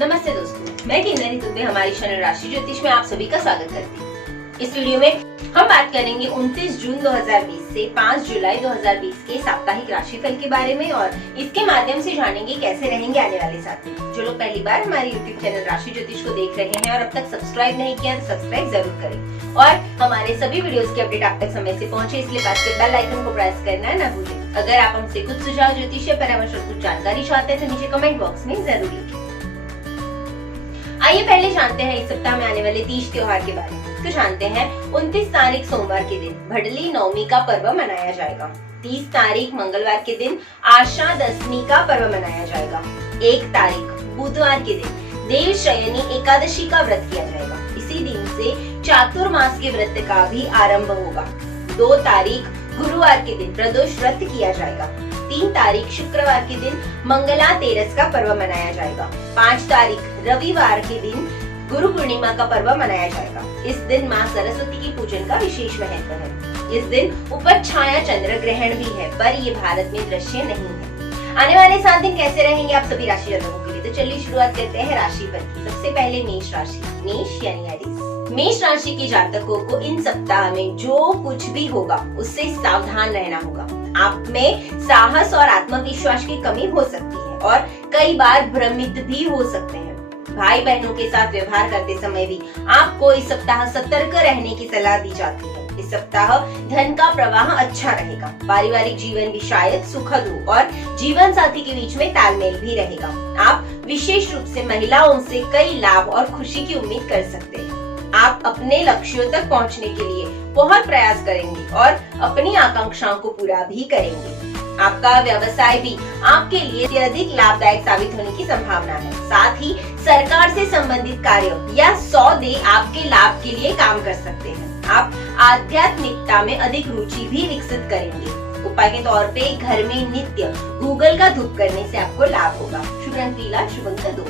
नमस्ते दोस्तों, मैं किन्नरी दुबे हमारी चैनल राशि ज्योतिष में आप सभी का स्वागत करती हूँ। इस वीडियो में हम बात करेंगे 29 जून 2020 से 5 जुलाई 2020 के साप्ताहिक राशिफल के बारे में और इसके माध्यम से जानेंगे कैसे रहेंगे आने वाले 7 दिन। जो लोग पहली बार हमारे यूट्यूब चैनल राशि ज्योतिष को देख रहे हैं और अब तक सब्सक्राइब नहीं किया तो सब्सक्राइब जरूर करें और हमारे सभी वीडियोस की अपडेट आप तक समय से पहुंचे, इसलिए पास के बेल आइकन को प्रेस करना न भूलें। अगर आप हमसे कुछ सुझाव, ज्योतिषीय परामर्श और कुछ जानकारी चाहते हैं तो नीचे कमेंट बॉक्स में जरूर लिखें। आइए पहले जानते हैं इस सप्ताह में आने वाले तीज त्योहार के बारे में। तो जानते हैं 29 तारीख सोमवार के दिन भडली नवमी का पर्व मनाया जाएगा। 30 तारीख मंगलवार के दिन आशा दशमी का पर्व मनाया जाएगा। 1 तारीख बुधवार के दिन देवशयनी एकादशी का व्रत किया जाएगा। इसी दिन से चातुर्मास के व्रत का भी आरंभ होगा। 2 तारीख गुरुवार के दिन प्रदोष व्रत किया जाएगा। 3 तारीख शुक्रवार के दिन मंगला तेरस का पर्व मनाया जाएगा। 5 तारीख रविवार के दिन गुरु पूर्णिमा का पर्व मनाया जाएगा। इस दिन माँ सरस्वती की पूजन का विशेष महत्व है। इस दिन ऊपर छाया चंद्र ग्रहण भी है, पर ये भारत में दृश्य नहीं है। आने वाले 7 दिन कैसे रहेंगे आप सभी राशि जातकों के लिए, तो चलिए शुरुआत करते हैं राशि पर की। सबसे पहले मेष राशि। मेष यानी एरीज। मेष राशि के जातकों को इन सप्ताह में जो कुछ भी होगा उससे सावधान रहना होगा। आप में साहस और आत्मविश्वास की कमी हो सकती है और कई बार भ्रमित भी हो सकते हैं। भाई बहनों के साथ व्यवहार करते समय भी आपको इस सप्ताह सतर्क रहने की सलाह दी जाती है। इस सप्ताह धन का प्रवाह अच्छा रहेगा। पारिवारिक जीवन भी शायद सुखद हो और जीवन साथी के बीच में तालमेल भी रहेगा। आप विशेष रूप से महिलाओं से कई लाभ और खुशी की उम्मीद कर सकते हैं। आप अपने लक्ष्यों तक पहुंचने के लिए बहुत प्रयास करेंगे और अपनी आकांक्षाओं को पूरा भी करेंगे। आपका व्यवसाय भी आपके लिए अधिक लाभदायक साबित होने की संभावना है। साथ ही सरकार से संबंधित कार्य या सौदे आपके लाभ के लिए काम कर सकते हैं। आप आध्यात्मिकता में अधिक रुचि भी विकसित करेंगे। उपाय के तौर पे घर में नित्य गूगल का धूप करने से आपको लाभ होगा। शुभ रंग पीला, शुभ अंक 2।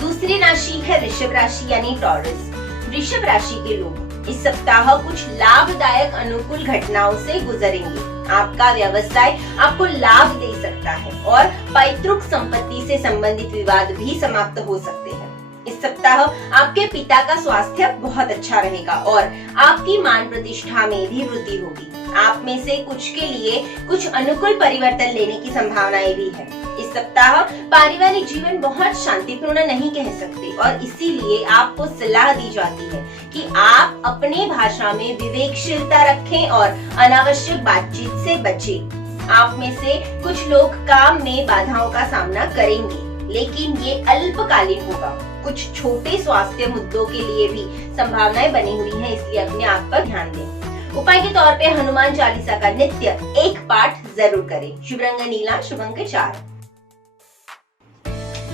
दूसरी राशि है वृषभ राशि यानी टॉरस। वृषभ राशि के लोग इस सप्ताह कुछ लाभदायक अनुकूल घटनाओं से गुजरेंगे। आपका व्यवसाय आपको लाभ दे सकता है और पैतृक संपत्ति से संबंधित विवाद भी समाप्त हो सकते हैं। इस सप्ताह आपके पिता का स्वास्थ्य बहुत अच्छा रहेगा और आपकी मान प्रतिष्ठा में भी वृद्धि होगी। आप में से कुछ के लिए कुछ अनुकूल परिवर्तन लेने की संभावनाएं भी है। इस सप्ताह पारिवारिक जीवन बहुत शांतिपूर्ण नहीं कह सकते और इसीलिए आपको सलाह दी जाती है कि आप अपनी भाषा में विवेकशीलता रखें और अनावश्यक बातचीत से बचें। आप में से कुछ लोग काम में बाधाओं का सामना करेंगे, लेकिन ये अल्पकालीन होगा। कुछ छोटे स्वास्थ्य मुद्दों के लिए भी संभावनाएं बनी हुई हैं, इसलिए अपने आप पर ध्यान दें। उपाय के तौर पे हनुमान चालीसा का नित्य 1 पाठ जरूर करें। शुभ रंग नीला, शुभ अंक 4।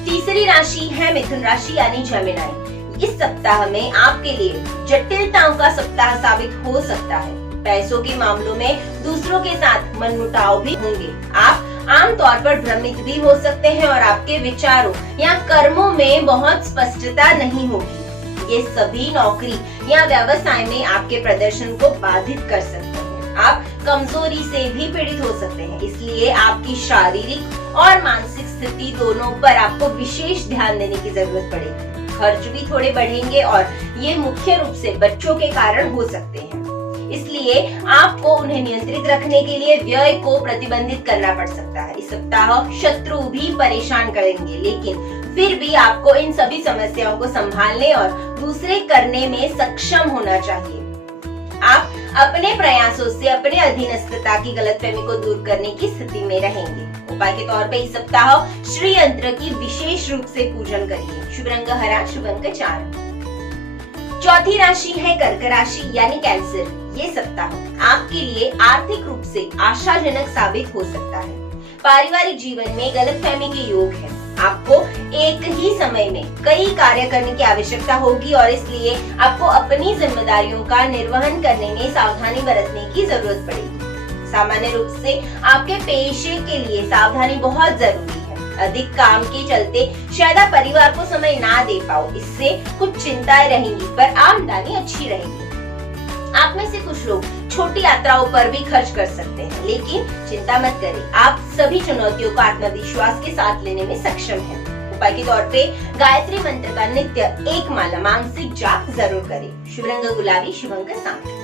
तीसरी राशि है मिथुन राशि यानी जेमिनी। इस सप्ताह में आपके लिए जटिलताओं का सप्ताह साबित हो सकता है। पैसों के मामलों में दूसरों के साथ मनमुटाव भी होंगे। आप आमतौर पर भ्रमित भी हो सकते हैं और आपके विचारों या कर्मों में बहुत स्पष्टता नहीं होगी। ये सभी नौकरी या व्यवसाय में आपके प्रदर्शन को बाधित कर सकते हैं। आप कमजोरी से भी पीड़ित हो सकते हैं, इसलिए आपकी शारीरिक और मानसिक स्थिति दोनों पर आपको विशेष ध्यान देने की जरूरत पड़ेगी। खर्च भी थोड़े बढ़ेंगे और ये मुख्य रूप से बच्चों के कारण हो सकते हैं, इसलिए आपको उन्हें नियंत्रित रखने के लिए व्यय को प्रतिबंधित करना पड़ सकता है। इस सप्ताह शत्रु भी परेशान करेंगे, लेकिन फिर भी आपको इन सभी समस्याओं को संभालने और दूसरे करने में सक्षम होना चाहिए। आप अपने प्रयासों से अपने अधीनस्थता की गलतफहमी को दूर करने की स्थिति में रहेंगे। उपाय के तौर पे इस सप्ताह श्री यंत्र की विशेष रूप से पूजन करिए। शुभ रंग हरा, शुभ अंक 4। चौथी राशि है कर्क राशि यानी कैंसर। ये सप्ताह आपके लिए आर्थिक रूप से आशाजनक साबित हो सकता है। पारिवारिक जीवन में गलतफहमी के योग है। आपको एक ही समय में कई कार्य करने की आवश्यकता होगी और इसलिए आपको अपनी जिम्मेदारियों का निर्वहन करने में सावधानी बरतने की जरूरत पड़ेगी। सामान्य रूप से आपके पेशे के लिए सावधानी बहुत जरूरी है। अधिक काम के चलते शायद आप परिवार को समय ना दे पाओ, इससे कुछ चिंताएं रहेंगी, पर आमदनी अच्छी रहेगी। आप में से कुछ लोग छोटी यात्राओं पर भी खर्च कर सकते हैं, लेकिन चिंता मत करें, आप सभी चुनौतियों को आत्मविश्वास के साथ लेने में सक्षम हैं। उपाय के तौर पे गायत्री मंत्र का नित्य 1 माला मानसिक जाप जरूर करें। शुभ रंग गुलाबी, शुभ अंक 7।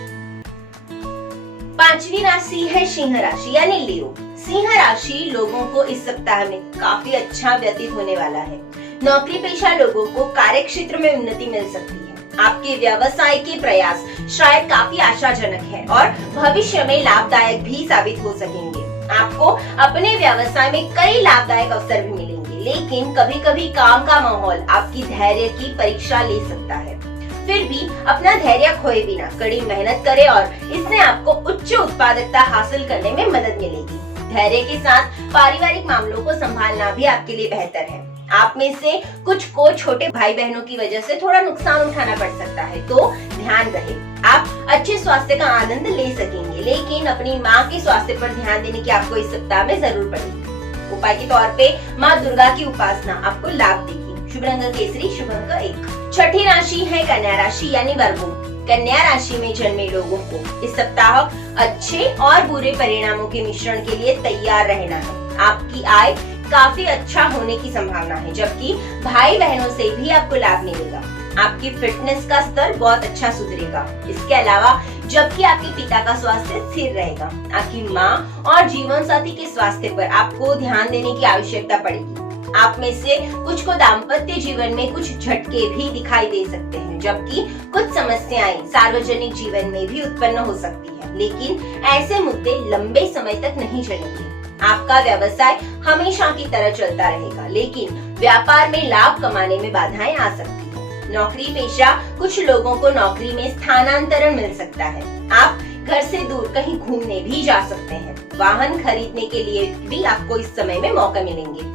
5वीं राशि है सिंह राशि यानी लियो। सिंह राशि लोगों को इस सप्ताह में काफी अच्छा व्यतीत होने वाला है। नौकरी पेशा लोगों को कार्य क्षेत्र में उन्नति मिल सकती है। आपके व्यवसाय के प्रयास शायद काफी आशाजनक है और भविष्य में लाभदायक भी साबित हो सकेंगे। आपको अपने व्यवसाय में कई लाभदायक अवसर भी मिलेंगे, लेकिन कभी कभी काम का माहौल आपकी धैर्य की परीक्षा ले सकता है। फिर भी अपना धैर्य खोए बिना कड़ी मेहनत करें और इससे आपको उच्च उत्पादकता हासिल करने में मदद मिलेगी। धैर्य के साथ पारिवारिक मामलों को संभालना भी आपके लिए बेहतर है। आप में से कुछ को छोटे भाई बहनों की वजह से थोड़ा नुकसान उठाना पड़ सकता है, तो ध्यान रहे। आप अच्छे स्वास्थ्य का आनंद ले सकेंगे, लेकिन अपनी माँ के स्वास्थ्य पर ध्यान देने की आपको इस सप्ताह में जरूर पड़ेगी। उपाय के तौर पे माँ दुर्गा की उपासना आपको लाभ देगी। शुभ रंग केसरी, शुभ अंक 1। छठी राशि है कन्या राशि यानी वर्गो। कन्या राशि में जन्मे लोगों को इस सप्ताह अच्छे और बुरे परिणामों के मिश्रण के लिए तैयार रहना है। आपकी आय काफी अच्छा होने की संभावना है, जबकि भाई बहनों से भी आपको लाभ मिलेगा। आपकी फिटनेस का स्तर बहुत अच्छा सुधरेगा। इसके अलावा जबकि आपके पिता का स्वास्थ्य स्थिर रहेगा, आपकी माँ और जीवन साथी के स्वास्थ्य पर आपको ध्यान देने की आवश्यकता पड़ेगी। आप में से कुछ को दाम्पत्य जीवन में कुछ झटके भी दिखाई दे सकते हैं, जबकि कुछ समस्याएं सार्वजनिक जीवन में भी उत्पन्न हो सकती है, लेकिन ऐसे मुद्दे लंबे समय तक नहीं चलेंगे। आपका व्यवसाय हमेशा की तरह चलता रहेगा, लेकिन व्यापार में लाभ कमाने में बाधाएं आ सकती है। नौकरी पेशा कुछ लोगों को नौकरी में स्थानांतरण मिल सकता है। आप घर से दूर कहीं घूमने भी जा सकते हैं। वाहन खरीदने के लिए भी आपको इस समय में मौका मिलेंगे।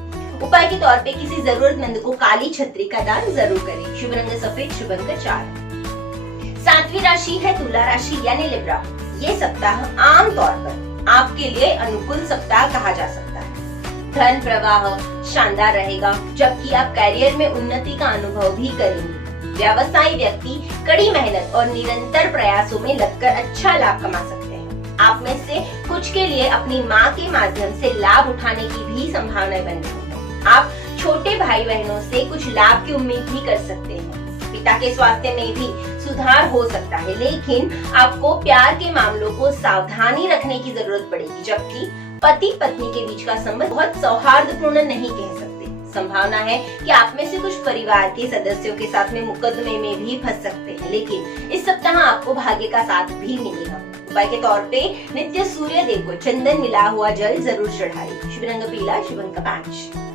उपाय के तौर पे किसी जरूरतमंद को काली छतरी का दान जरूर करें। शुभ रंग सफेद, शुभ अंक 4। 7वीं राशि है तुला राशि यानी लिब्रा। ये सप्ताह आम तौर पर आपके लिए अनुकूल सप्ताह कहा जा सकता है। धन प्रवाह शानदार रहेगा, जबकि आप कैरियर में उन्नति का अनुभव भी करेंगे। व्यवसायी व्यक्ति कड़ी मेहनत और निरंतर प्रयासों में लगकर अच्छा लाभ कमा सकते हैं। आप में से कुछ के लिए अपनी माँ के माध्यम से लाभ उठाने की भी संभावनाएं बन रही है। आप छोटे भाई बहनों से कुछ लाभ की उम्मीद भी कर सकते हैं। पिता के स्वास्थ्य में भी सुधार हो सकता है, लेकिन आपको प्यार के मामलों को सावधानी रखने की जरूरत पड़ेगी, जबकि पति पत्नी के बीच का संबंध बहुत सौहार्दपूर्ण नहीं कह सकते। संभावना है कि आप में से कुछ परिवार के सदस्यों के साथ में मुकदमे में भी फंस सकते हैं, लेकिन इस सप्ताह आपको भाग्य का साथ भी मिलेगा। उपाय के तौर पे नित्य सूर्य देव को चंदन मिला हुआ जल जरूर चढ़ाए। शुभ रंग पीला, शुभ अंक 5।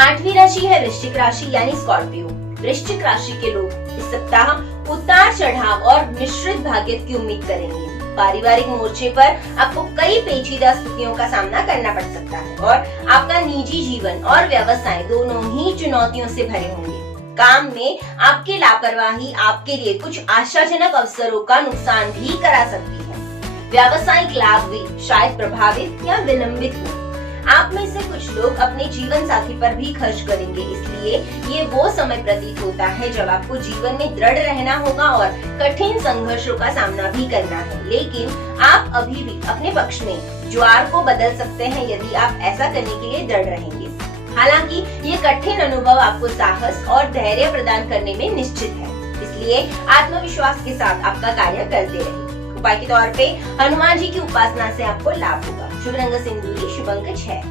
8वीं राशि है वृश्चिक राशि यानी स्कॉर्पियो। वृश्चिक राशि के लोग इस सप्ताह उतार चढ़ाव और मिश्रित भाग्य की उम्मीद करेंगे। पारिवारिक मोर्चे पर आपको कई पेचीदा स्थितियों का सामना करना पड़ सकता है और आपका निजी जीवन और व्यवसाय दोनों ही चुनौतियों से भरे होंगे। काम में आपकी लापरवाही आपके लिए कुछ आशाजनक अवसरों का नुकसान भी करा सकती है। व्यावसायिक लाभ भी शायद प्रभावित या विलंबित हो। आप में से कुछ लोग अपने जीवन साथी पर भी खर्च करेंगे, इसलिए ये वो समय प्रतीत होता है जब आपको जीवन में दृढ़ रहना होगा और कठिन संघर्षों का सामना भी करना है। लेकिन आप अभी भी अपने पक्ष में ज्वार को बदल सकते हैं यदि आप ऐसा करने के लिए दृढ़ रहेंगे। हालांकि ये कठिन अनुभव आपको साहस और धैर्य प्रदान करने में निश्चित है, इसलिए आत्मविश्वास के साथ आपका कार्य करते रहिए। उपाय के तौर पे हनुमान जी की उपासना से आपको लाभ होगा। शुभ रंग सिंदूरी, शुभ अंक 6।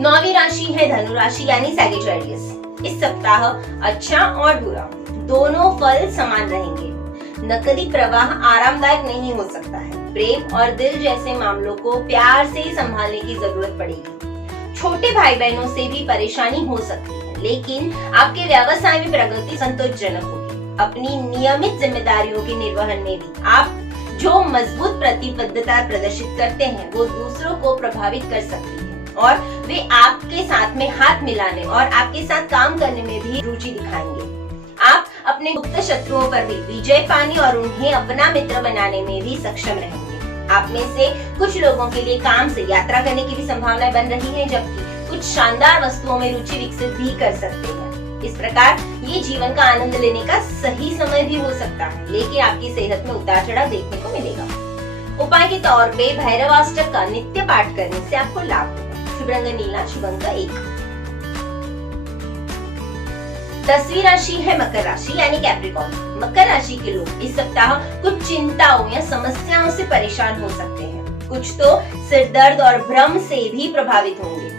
9वीं राशि है धनु राशि यानी सैजिटेरियस। इस सप्ताह अच्छा और बुरा दोनों फल समान रहेंगे। नकदी प्रवाह आरामदायक नहीं हो सकता है। प्रेम और दिल जैसे मामलों को प्यार से संभालने की जरूरत पड़ेगी। छोटे भाई बहनों से भी परेशानी हो सकती है, लेकिन आपके व्यवसाय में प्रगति संतोषजनक होगी। अपनी नियमित जिम्मेदारियों के निर्वहन में भी आप जो मजबूत प्रतिबद्धता प्रदर्शित करते हैं वो दूसरों को प्रभावित कर सकती है और वे आपके साथ में हाथ मिलाने और आपके साथ काम करने में भी रुचि दिखाएंगे। आप अपने गुप्त शत्रुओं पर भी विजय पाने और उन्हें अपना मित्र बनाने में भी सक्षम रहेंगे। आप में से कुछ लोगों के लिए काम से यात्रा करने की भी संभावनाएं बन रही है, जबकि कुछ शानदार वस्तुओं में रुचि विकसित भी कर सकते हैं। इस प्रकार ये जीवन का आनंद लेने का सही समय भी हो सकता है, लेकिन आपकी सेहत में उतार चढ़ाव देखने को मिलेगा। उपाय के तौर पे भैरवाष्टक का नित्य पाठ करने से आपको लाभ होगा। शुभ रंग नीला, शुभ अंक 1। 10वीं राशि है मकर राशि यानी कैप्रिकॉर्न। मकर राशि के लोग इस सप्ताह कुछ चिंताओं या समस्याओं से परेशान हो सकते हैं। कुछ तो सिर दर्द और भ्रम से भी प्रभावित होंगे।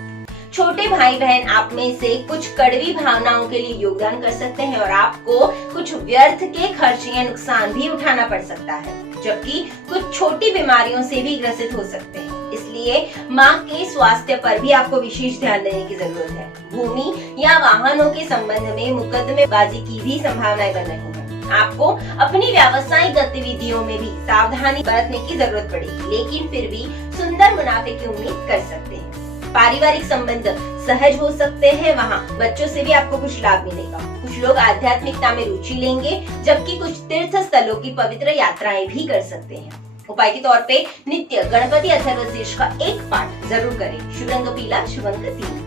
छोटे भाई बहन आप में से कुछ कड़वी भावनाओं के लिए योगदान कर सकते हैं और आपको कुछ व्यर्थ के खर्च या नुकसान भी उठाना पड़ सकता है, जबकि कुछ छोटी बीमारियों से भी ग्रसित हो सकते हैं। इसलिए माँ के स्वास्थ्य पर भी आपको विशेष ध्यान देने की जरूरत है। भूमि या वाहनों के संबंध में मुकदमेबाजी की भी संभावनाएं बन रही हैं। आपको अपनी व्यावसायिक गतिविधियों में भी सावधानी बरतने की जरूरत पड़ेगी, लेकिन फिर भी सुंदर मुनाफे की उम्मीद कर सकते हैं। पारिवारिक संबंध सहज हो सकते हैं, वहाँ बच्चों से भी आपको कुछ लाभ मिलेगा। कुछ लोग आध्यात्मिकता में रुचि लेंगे, जबकि कुछ तीर्थ स्थलों की पवित्र यात्राएं भी कर सकते हैं। उपाय के तौर पे नित्य गणपति अथर्वशीर्ष का एक पाठ जरूर करें। शुभ रंग पीला, शुभ अंक 3।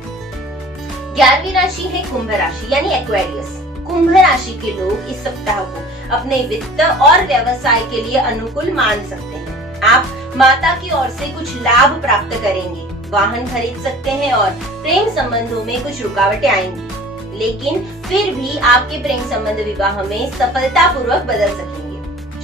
11वीं राशि है कुंभ राशि यानी एक्वेरियस। कुंभ राशि के लोग इस सप्ताह को अपने वित्त और व्यवसाय के लिए अनुकूल मान सकते हैं। आप माता की ओर से कुछ लाभ प्राप्त करेंगे, वाहन खरीद सकते हैं और प्रेम संबंधों में कुछ रुकावटें आएंगी, लेकिन फिर भी आपके प्रेम संबंध विवाह में सफलतापूर्वक बदल सकेंगे।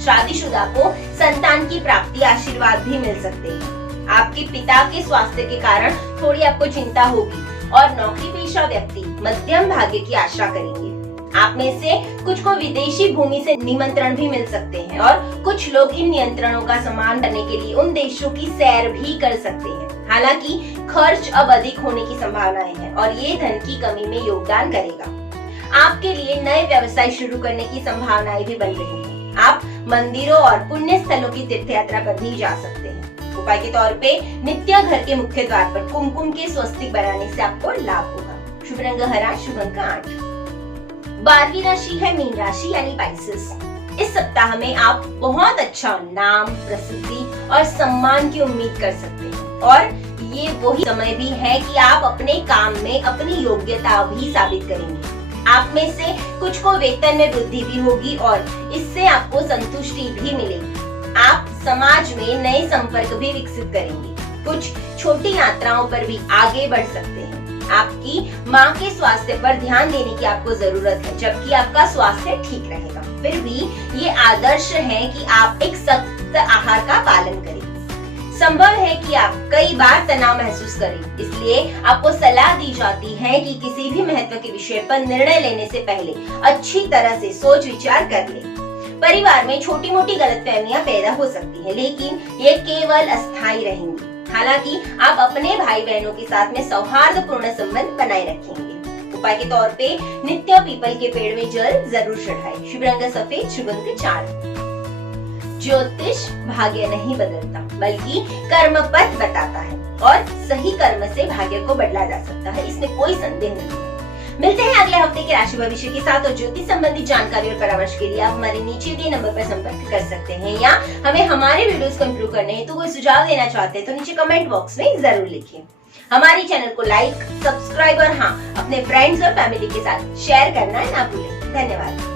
शादीशुदा को संतान की प्राप्ति आशीर्वाद भी मिल सकते हैं। आपके पिता के स्वास्थ्य के कारण थोड़ी आपको चिंता होगी और नौकरी पेशा व्यक्ति मध्यम भाग्य की आशा करेंगे। आप में से कुछ को विदेशी भूमि से निमंत्रण भी मिल सकते हैं और कुछ लोग इन नियंत्रणों का सम्मान करने के लिए उन देशों की सैर भी कर सकते हैं। हालांकि खर्च अब अधिक होने की संभावनाएं हैं और ये धन की कमी में योगदान करेगा। आपके लिए नए व्यवसाय शुरू करने की संभावनाएं भी बन रही हैं। आप मंदिरों और पुण्य स्थलों की तीर्थ यात्रा पर भी जा सकते हैं। उपाय के तौर पे नित्य घर के मुख्य द्वार पर कुमकुम के स्वस्तिक बनाने से आपको लाभ होगा। शुभ रंग हरा, शुभ अंक 8। 12वीं राशि है मीन राशि यानी पाइसेस। इस सप्ताह में आप बहुत अच्छा नाम, प्रसिद्धि और सम्मान की उम्मीद कर सकते हैं और ये वही समय भी है कि आप अपने काम में अपनी योग्यता भी साबित करेंगे। आप में से कुछ को वेतन में वृद्धि भी होगी और इससे आपको संतुष्टि भी मिलेगी। आप समाज में नए संपर्क भी विकसित करेंगे। कुछ छोटी यात्राओं पर भी आगे बढ़ सकते हैं। आपकी माँ के स्वास्थ्य पर ध्यान देने की आपको जरूरत है, जबकि आपका स्वास्थ्य ठीक रहेगा। फिर भी ये आदर्श है कि आप एक सख्त आहार का पालन करें। संभव है कि आप कई बार तनाव महसूस करें, इसलिए आपको सलाह दी जाती है कि किसी भी महत्व के विषय पर निर्णय लेने से पहले अच्छी तरह से सोच विचार कर लें। परिवार में छोटी मोटी गलतफहमियां पैदा हो सकती हैं, लेकिन ये केवल अस्थायी रहेंगी। हालांकि आप अपने भाई बहनों के साथ में सौहार्दपूर्ण संबंध बनाए रखेंगे। उपाय के तौर पे नित्य पीपल के पेड़ में जल जरूर चढ़ाएं। शुभ रंग सफेद, शुभ अंक 4। ज्योतिष भाग्य नहीं बदलता, बल्कि कर्म पथ बताता है और सही कर्म से भाग्य को बदला जा सकता है, इसमें कोई संदेह नहीं है। मिलते हैं अगले हफ्ते के राशि भविष्य के साथ और ज्योतिष संबंधी जानकारी और परामर्श के लिए आप हमारे नीचे दिए नंबर पर संपर्क कर सकते हैं, या हमें हमारे वीडियोस को इम्प्रूव करने हैं तो कोई सुझाव देना चाहते हैं तो नीचे कमेंट बॉक्स में जरूर लिखिए। हमारे चैनल को लाइक, सब्सक्राइब और हाँ, अपने फ्रेंड्स और फैमिली के साथ शेयर करना ना भूलें। धन्यवाद।